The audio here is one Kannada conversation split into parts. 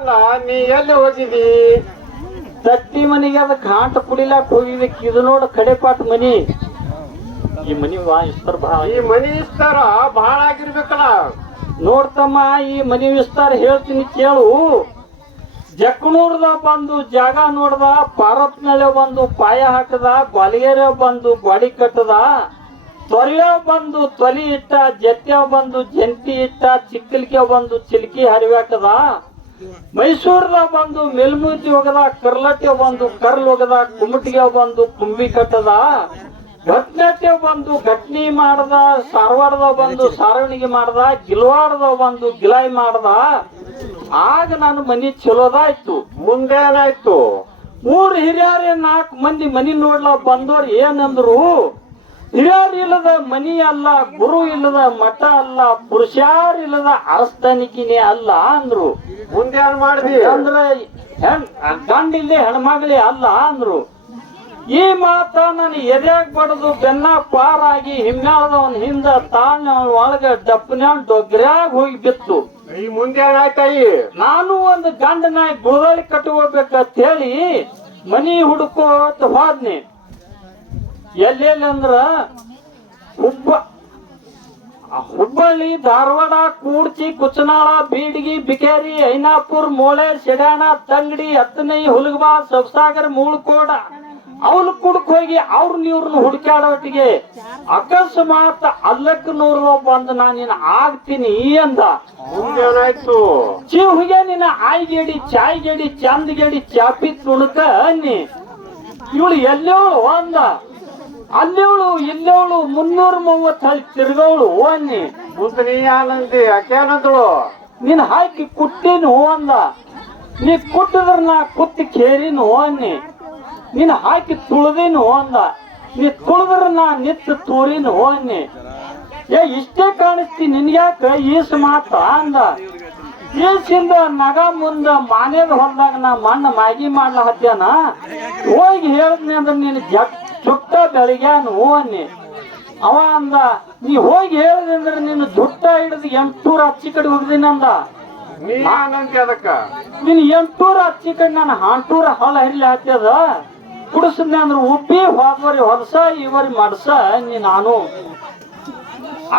ಅಲ್ಲ ನೀ ಎಲ್ಲಿ ಹೋಗಿದಿ ತಟ್ಟಿ ಮನಿಗೆ ಅದ ಕಾಂಟ ಕುಡಿಲಾಕ್ ಹೋಗಿದ್ದಕ್ಕೆ ಇದು ನೋಡ ಕಡೆಪಾಟ್ ಮನಿ. ಈ ಮನಿ ವಾ ಇಸ್ತಾರ ಈ ಮನಿ ಇಸ್ತಾರ ಬಹಳ ಆಗಿರ್ಬೇಕಲ್ಲ. ನೋಡ್ತಮ್ಮ ಈ ಮನಿ ವಿಸ್ತಾರ ಹೇಳ್ತೀನಿ ಕೇಳು. ಜಕ್ಕನೂರ್ದ ಬಂದು ಜಾಗ ನೋಡ್ದ ಮೇಲೆ ಬಂದು ಪಾಯ ಹಾಕದ ಗ್ವಾಲಿಯರ ಬಂದು ಬಾಡಿ ಕಟ್ಟದ ತೊರೆಯ ಬಂದು ತೊಲಿ ಇಟ್ಟ ಜತ್ಯ ಬಂದು ಜಂತಿ ಇಟ್ಟ ಚಿಕ್ಕಲಿಗೆ ಬಂದು ಚಿಲ್ಕಿ ಹರಿವಾಕದ. ಮೈಸೂರ್ದ ಬಂದು ಮೇಲ್ಮೂರ್ತಿ ಹೋಗದ ಕರ್ಲಟ್ಯ ಬಂದು ಕರ್ಲ್ ಹೋಗದ ಕುಮಟಿಗೆ ಬಂದು ಕುಂಬಿ ಕಟ್ಟದ ಘಟ್ನಟ್ಯ ಬಂದು ಘಟ್ನಿ ಮಾಡದ, ಸಾರವಾಡದ ಬಂದು ಸಾರವಣಿಗೆ ಮಾಡದ, ಗಿಲ್ವಾಡದ ಬಂದು ಗಿಲಾಯಿ ಮಾಡದ, ಆಗ ನಾನು ಮನಿ ಚಲೋದಾಯ್ತು ಮುಂದೆ ಏನಾಯ್ತು ಮೂರ್ ಹಿರಿಯರೇ ನಾಲ್ಕು ಮಂದಿ ಮನಿ ನೋಡ್ಲ ಬಂದವ್ರು ಏನಂದ್ರು ಹಿರಿಯರ್ ಇಲ್ಲದ ಮನಿ ಅಲ್ಲ ಗುರು ಇಲ್ಲದ ಮಠ ಅಲ್ಲ ಪುರುಷಾರ್ ಇಲ್ಲದ ಅರಸ್ತನಿಕಿನೇ ಅಲ್ಲ ಅಂದ್ರು. ಮುಂದೆ ಮಾಡಿದ್ವಿ ಮಾಡ್ದಿ? ಅಂದ್ರ ಹೆಣ್ ಗಂಡಿಲ್ಲಿ ಹೆಣ್ಮಗಳೇ ಅಲ್ಲ ಅಂದ್ರು. ಈ ಮಾತ ನಾನು ಎದ್ಯಾಗ ಬಡದು ಬೆನ್ನ ಪಾರಾಗಿ ಹಿಮ್ಯಾಳದವನ್ ಹಿಂದ ತಾಳ್ನ ಒಳಗ ಡಪ್ಪನ ಡೊಗ್ರ್ಯಾಗ ಹೋಗಿ ಬಿತ್ತು. ಈ ಮುಂದೆ ನಾನು ಒಂದು ಗಂಡ ನಾಯಿ ಗುಳದಳಿ ಕಟ್ಕೋಬೇಕಂತ ಹೇಳಿ ಮನಿ ಹುಡುಕೋತ ಹೋದ್ನಿ. ಎಲ್ಲೆಲ್ಲಿ ಅಂದ್ರ ಹುಬ್ಬ ಹುಬ್ಬಳ್ಳಿ ಧಾರವಾಡ ಕೂಡ್ಚಿ ಕುಚನಾಳ ಬೀಡ್ಗಿ ಬಿಕೇರಿ ಐನಾಪುರ್ ಮೋಳೆ ಸಿಡ್ಯಾಣ ತಂಗಡಿ ಹತ್ತನೈ ಹುಲಗಬಾ ಸಬ್ಸಾಗರ್ ಮೂಳ್ಕೋಡ ಅವ್ನ ಕುಡ್ಕ ಹೋಗಿ ಅವ್ರನ್ನ ಇವ್ರನ್ನ ಹುಡುಕಾಡೋಟಿಗೆ ಅಕಸ್ಮಾತ್ ಅಲ್ಲಕ್ಕ ನೂರು ಬಂದು ನಾನು ಆಗ್ತೀನಿ ಅಂದ. ಏನಾಯ್ತು ಚೀ ಹುಗೆ ನಿನ್ನ ಆಯ್ಗೇಡಿ ಚಾಯ್ಗೇಡಿ ಚಂದಗೇಡಿ ಚಾಪಿ ತುಣಕ ಅನ್ನಿ. ಇವಳು ಎಲ್ಲೋ ಅಂದ. ಅಲ್ಲೇವಳು ಇಲ್ಲೇವಳು ಮುನ್ನೂರ ಮೂವತ್ತು ತಿರುಗವಳು ತಿರ್ಗವಳು ಅನ್ನಿ. ಕುದ್ರಿ ಆನಂದಿ ಏನಂದಿ ಯಾಕೆ ಏನಂದಳು ನೀನ್ ಹಾಕಿ ಕುಟ್ಟಿನ ಅಂದ. ನೀ ಕುಟ್ಟಿದ್ರ ನಾ ಕುತ್ತಿ ಕೇರಿನು ಅನ್ನಿ. ನೀನ್ ಹಾಕಿ ತುಳ್ದಿನು ಅಂದ. ನೀ ತುಳಿದ್ರ ನಾ ನಿತ್ತ ತೂರಿನು ಅನ್ನಿ. ಏ ಇಷ್ಟೇ ಕಾಣಿಸ್ತಿ ನಿನ್ಗ್ಯಾಕ ಈಸ್ ಮಾತ ಅಂದ. ಈಸಿಂದ ನಗ ಮುಂದ ಮಾನೇದ ಹೊಲ್ದಾಗ ನಾ ಮಣ್ಣು ಮಾಗಿ ಮಾಡ್ಲ ಹತ್ಯಾನ? ಹೋಗಿ ಹೇಳಿದ್ನಿ ಅಂದ್ರೆ ನೀನು ಜಗ್ ಚುಟ್ಟ ಬೆಳಿಗ್ಯಾನು ಅನ್ನಿ ಅವ ಅಂದ ನೀ ಹೋಗಿ ಹೇಳದಂದ್ರೆ ನಿನ್ನ ನೀನು ದುಟ್ಟ ಹಿಡಿದು ಎಂಟೂರ ಹಚ್ಚಿ ಕಡೆ ಹೋಗ್ದೀನಿ ಅಂದ. ನೀನು ಎಂಟೂರ ಹಚ್ಚಿ ಕಡೆ ನಾನು ಹಾಂಟೂರ ಹಾಲ ಹರಿಲಿ ಹಾಕ್ಯದ. ಕುಡಿಸಿದ್ನೆ ಅಂದ್ರೆ ಉಬ್ಬಿ ಹೋದ್ವರಿ ಹೊಲಸ ಇವರಿ ಮಡ್ಸ ನೀ ನಾನು.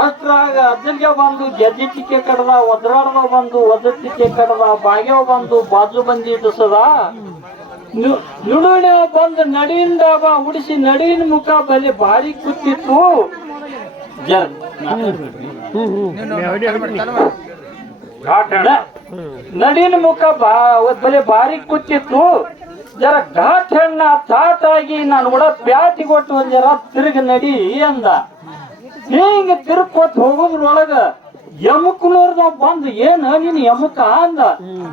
ಅಷ್ಟ್ರಾಗ ಅಜ್ಜಲ್ಗೆ ಬಂದು ಗೆಜ್ಜೆ ಟಿಕೆ ಕಡ್ದ ಒದ್ರಾಡ್ದ ಬಂದು ಒದ್ರ ಟಿಕೆ ಕಡ್ದ ಬಾಗ್ಯವ ಬಂದು ಬಾಜು ಬಂದಿ ಇಟ್ಟಿಸದ. ನುಡುವಿನ ಬಂದು ನಡಿಯಿಂದ ಉಡಿಸಿ ನಡಿನ ಮುಖ ಬಲಿ ಭಾರಿ ಕೂತಿತ್ತು. ನಡಿನ ಮುಖ ಬಾ ಬಲೆ ಭಾರಿ ಕೂತಿತ್ತು. ಜರ ಘಾಟ್ ಹೆಣ್ಣ ತಾತಾಗಿ ನಾನು ಕೂಡ ಪ್ಯಾಟಿ ಕೊಟ್ಟು ಒಂದ್ ಜರ ತಿರುಗಿ ನಡಿ ಅಂದ. ಹಿಂಗ ಕೊಟ್ಟು ಹೋಗೋದ್ರೊಳಗ ಯಮಕ್ನವ್ರದ ಬಂದು ಏನ್ ನೀನ್ ಯಮಕ ಅಂದ?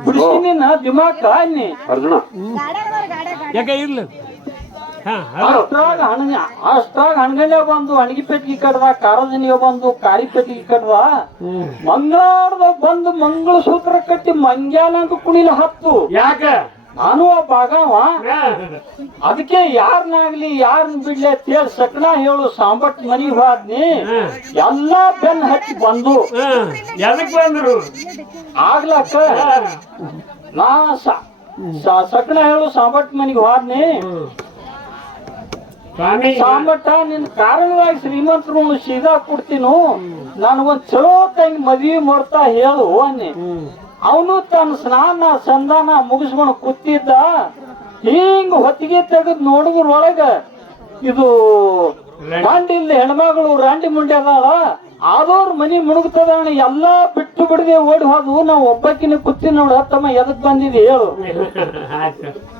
ಬಿಡಿಸಿ ನಿನ್ನ ದಿಮಾಕ ಅನ್ನಿ. ಅರ್ಜುನ. ಅಷ್ಟಾಗ ಇರ್ಲಿ? ಹಾ ಅಷ್ಟ್ರಾಗ ಹಣ ಅಷ್ಟಾಗ ಹಣಗಣ್ಯ ಬಂದು ಅಣಗಿ ಪೆಟ್ಟಿಗೆ ಕಡ್ದ ಕಾರದನಿಗೆ ಬಂದು ಕಾರಿ ಪೆಟ್ಟಿಗೆ ಕಡ್ದ ಮಂಗಳಾರದ ಬಂದು ಮಂಗಳ ಸೂತ್ರ ಕಟ್ಟಿ ಮಂಗ್ಯಾನಂಗ ಕುಣಿಲ ಹತ್ತು. ಯಾಕ? ನಾನು ಒಬ್ಬ ಆಗವ ಅದಕ್ಕೆ ಯಾರನ್ನಾಗ್ಲಿ ಯಾರನ್ನ ಬಿಡ್ಲಿ ಅಂತ ಸಕನ ಹೇಳು ಸಾಂಬಟ್ ಮನಿ ಹೋದ್ನಿ. ಎಲ್ಲಾ ಬೆನ್ ಹಚ್ಚಿ ಬಂದು. ಎದಕ್ ಬಂದ್ರು? ಆಗ್ಲಕ್ಕ ನಾ ಸಕ್ನ ಹೇಳು ಸಾಂಬಟ್ ಮನಿಗೆ ಹೋದ್ನಿ. ಸಾಂಬಟ್ಟ ನಿನ್ ಕಾರಣವಾಗಿ ಶ್ರೀಮಂತರು ಸೀದಾ ಕೊಡ್ತೀನು. ನಾನು ಒಂದ್ ಚಲೋ ತಂಗಿ ಮದ್ವಿ ಮಾಡ್ತಾ ಹೇಳು ಅನ್ನಿ ಅವನು ತನ್ನ ಸ್ನಾನ ಸಂಧಾನ ಮುಗಿಸ್ಕೊಂಡು ಕೂತಿದ್ದ. ಹಿಂಗ್ ಹೊತ್ತಿಗೆ ತೆಗೆದ್ ನೋಡಿದ್ರೊಳಗ ಇದು ರಾಂಡಿಲ್ದ ಹೆಣ್ಮಗಳು ರಾಂಡಿ ಮುಂಡೆ ಅದಾಳ ಆದವ್ರ ಮನಿ ಮುಣುಗ್ತದ ಎಲ್ಲಾ ಬಿಟ್ಟು ಬಿಡದೆ ಓಡಿ ಹೋದ್ವು. ನಾವು ಒಬ್ಬಕ್ಕಿನ ಕೂತಿ ನೋಡ ತಮ್ಮ ಎದಕ್ ಬಂದಿದೆ ಹೇಳು.